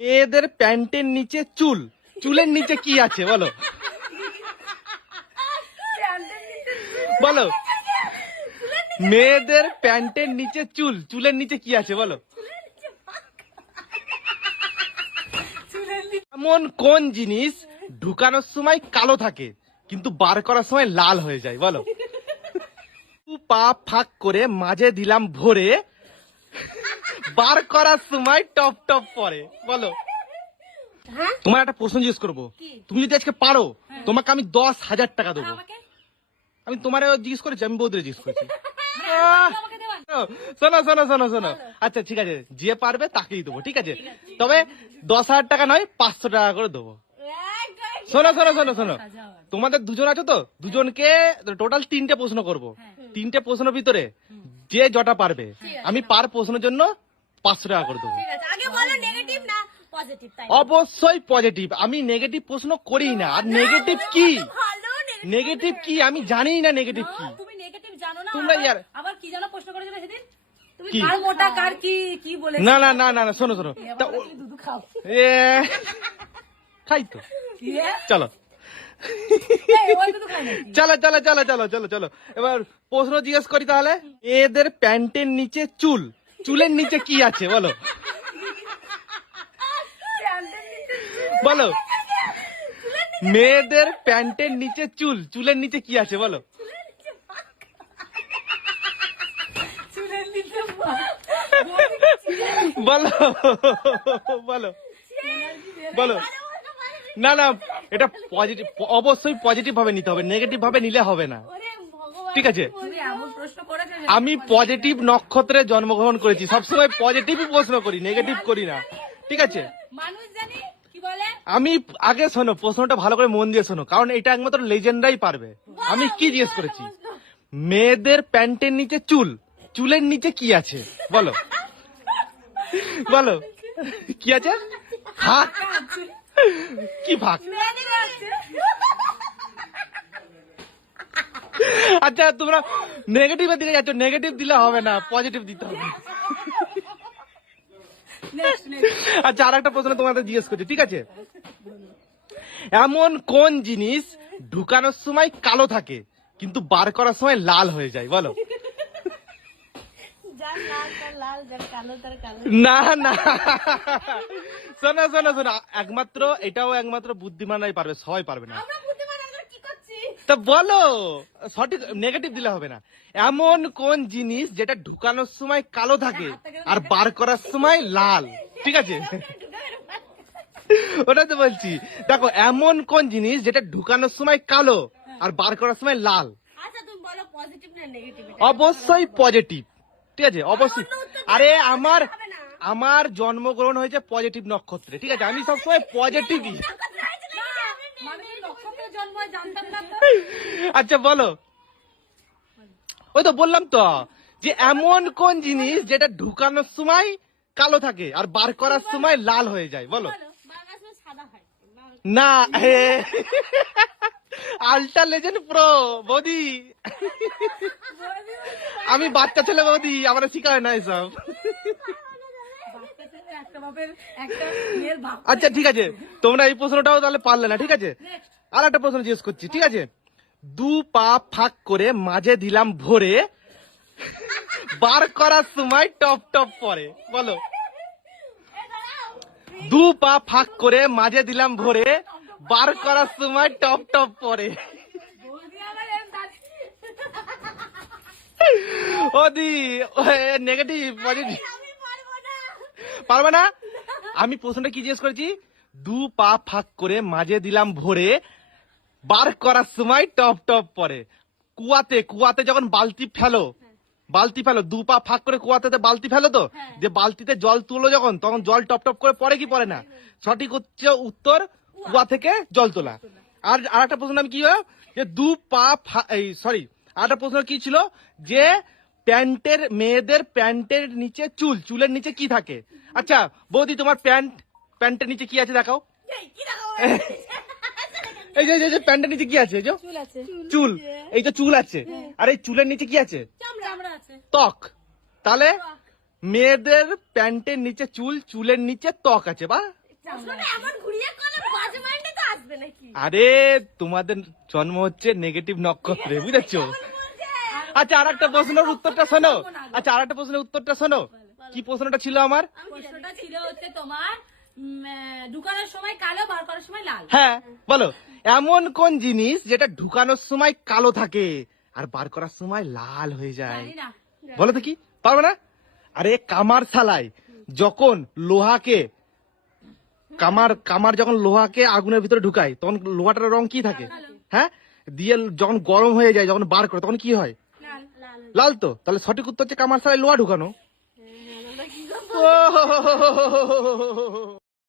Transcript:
এদের প্যান্টের নিচে চুল। চুলের নিচে কি আছে বলো? বলো। মেয়েদের প্যান্টের নিচে চুল চুলের নিচে কি আছে বলো? এমন কোন জিনিস ঢুকানোর সময় কালো থাকে কিন্তু বার করার সময় লাল হয়ে যায় বলো? পা ফাঁক করে মাঝে দিলাম ভরে বার করার সময় টপ টপ পরে। বলো। হ্যাঁ? তোমার একটা প্রশ্ন জিজ্ঞেস করব। তুমি যদি আজকে পারো তোমাকে আমি দশ হাজার টাকা দেবো। আমি তোমার জিজ্ঞেস করেছি আমি বৌদিরে জিজ্ঞেস করেছি। দেওয়া শোনো শোনো শোনো শোনো। আচ্ছা ঠিক আছে। যে পারবে তাকেই দেবো ঠিক আছে? তবে দশ হাজার টাকা নয় পাঁচশো টাকা করে দেবো। শোনো শোনো শোনো শোনো। তোমাদের দুজন আছো তো? দুজনকে টোটাল তিনটে প্রশ্ন করব। তিনটে প্রশ্নের ভিতরে যে জটা পারবে আমি পার প্রশ্নের জন্য পাঁচশো টাকা করে দেবো। অবশ্যই পজিটিভ আমি নেগেটিভ প্রশ্ন করি না। আর নেগেটিভ কি? নেগেটিভ কি? আমি জানি না নেগেটিভ কি। তুমি নেগেটিভ জানো না। তোমরা ইয়ার- আবার কি জানো প্রশ্ন করেছিলে সেদিন? কার মোটা কার কি কি বলে না না না না শোনো শোনো। দুধু খাও এ খাই তো। চলো? চলো চলো চলো চলো চলো চলো। এবার প্রশ্ন জিজ্ঞেস করি তাহলে? এদের প্যান্টের নিচে চুল। চুলের নিচে কি আছে বলো? বলো। মেয়েদের প্যান্টের নিচে চুল চুলের নিচে কি আছে বলো? চুলের নিচে পা- বলো বলো বলো। না না এটা পজিটিভ অবশ্যই পজিটিভ ভাবে নিতে হবে নেগেটিভ ভাবে নিলে হবে না। ঠিক আছে? আমি পজিটিভ নক্ষত্রে জন্মগ্রহণ করেছি। সবসময় পজিটিভই প্রশ্ন করি নেগেটিভ করি না। ঠিক আছে? আমি আগে শোনো প্রশ্নটা ভালো করে মন দিয়ে শোনো কারণ এটা একমাত্র লেজেন্ডাই পারবে। আমি কি জিজ্ঞেস করেছি? মেয়েদের প্যান্টের নিচে চুল চুলের নিচে কি আছে? বলো। বলো। কি আছে? ফাঁক কি ফাঁক মেয়েদের আছে। আচ্ছা তোমরা নেগেটিভের দিকে যাচ্ছ নেগেটিভ দিলে হবে না পজিটিভ দিতে হবে. আচ্ছা আর একটা প্রশ্ন তোমাদের জিজ্ঞেস করছি ঠিক আছে? এমন কোন জিনিস ঢুকানোর সময় কালো থাকে কিন্তু বার করার সময় লাল হয়ে যায় বলো? না না। শোনো শোনো শোনা। একমাত্র এটাও একমাত্র বুদ্ধিমানাই পারবে সবাই পারবে না আমরা বুদ্ধিমান আমরা কি করছি তা বলো সঠিক নেগেটিভ দিলে হবে না। এমন কোন জিনিস যেটা ঢুকানোর সময় কালো থাকে আর বার করার সময় লাল ঠিক আছে? ওটা তো বলছি। দেখো এমন কোন জিনিস যেটা ঢুকানোর সময় কালো আর বার করার সময় লাল। আচ্ছা অবশ্যই পজিটিভ ঠিক আছে? অবশ্যই। আরে আমার আমার জন্মগ্রহণ হয়েছে পজিটিভ নক্ষত্রে ঠিক আছে? আমি সবসময় পজিটিভই মানুষ নক্ষত্রের জন্ম হয় জানতাম না তো আচ্ছা বলো। ওই তো বললাম তো যে এমন কোন জিনিস যেটা ঢুকানোর সময় কালো থাকে আর বার করার সময় লাল হয়ে যায়? বলো। না আলটা লেজেন্ড প্রো বৌদি। আমি বাচ্চা ছেলে বৌদি আমার শিখায় না এসব। আচ্ছা ঠিক আছে। তোমরা এই প্রশ্নটাও তাহলে পারলে না ঠিক আছে? আর একটা প্রশ্ন জিজ্ঞেস করছি, ঠিক আছে? দু পা ফাঁক করে মাঝে দিলাম ভরে, বার করার সময় টপ টপ পরে, বলো। দু পা ফাঁক করে মাঝে দিলাম ভরে, বার করার সময় টপ টপ পরে। ওদি নেগেটিভ পজিটিভ পারবে না? আমি প্রশ্নটা কি জিজ্ঞেস করেছি? দু পা ফাঁক করে মাঝে দিলাম ভরে বার করার সময় টপ টপ পরে। কুয়াতে কুয়াতে যখন বালতি ফেলো বালতি ফেলো দু পা ফাঁক করে কুয়াতে বালতি ফেলো তো যে বালতিতে জল তুলো যখন তখন জল টপ টপ করে পড়ে কি পড়ে না? সঠিক হচ্ছে উত্তর কুয়া থেকে জল তোলা। আর আর একটা প্রশ্ন আমি কি হয় যে দু পা এই সরি আর একটা প্রশ্ন কি ছিল যে প্যান্টের মেয়েদের প্যান্টের নিচে চুল চুলের নিচে কি থাকে? আচ্ছা বৌদি তোমার প্যান্ট প্যান্টের নিচে কি আছে দেখাও? এই, যে এই যে প্যান্টের নিচে কি আছে? এই যে চুল এই তো চুল আছে। আর এই চুলের নিচে কি আছে? চামড়া। চামড়া আছে। ত্বক। তাহলে মেয়েদের প্যান্টের নিচে চুল চুলের নিচে ত্বক আছে বা? প্রশ্নটা এমন ঘুরিয়ে করলে বাজে মাইন্ডে তো আসবে নাকি? আরে তোমাদের জন্ম হচ্ছে নেগেটিভ নক্ষত্রে বুঝেছ? আচ্ছা আর একটা প্রশ্নের উত্তরটা শোনো। আচ্ছা আর একটা প্রশ্নের উত্তরটা শোনো। কি প্রশ্নটা ছিল আমার? প্রশ্নটা ছিল হচ্ছে তোমার ঢুকানোর সময় কালো বার করার সময় লাল। হ্যাঁ বলো। এমন কোন জিনিস যেটা ঢুকানোর সময় কালো থাকে আর বার করার সময় লাল হয়ে যায়? বলো তো কি? পারবে না? আরে কামার শালায় যখন লোহাকে কামার কামার যখন লোহাকে আগুনের ভিতরে ঢুকায় তখন লোহাটার রং কি থাকে? হ্যাঁ? দিয়ে যখন গরম হয়ে যায় যখন বার করে তখন কি হয়? লাল। লাল। লাল তো? তাহলে সঠিক উত্তর হচ্ছে কামার শালায় লোহা ঢুকানো। ও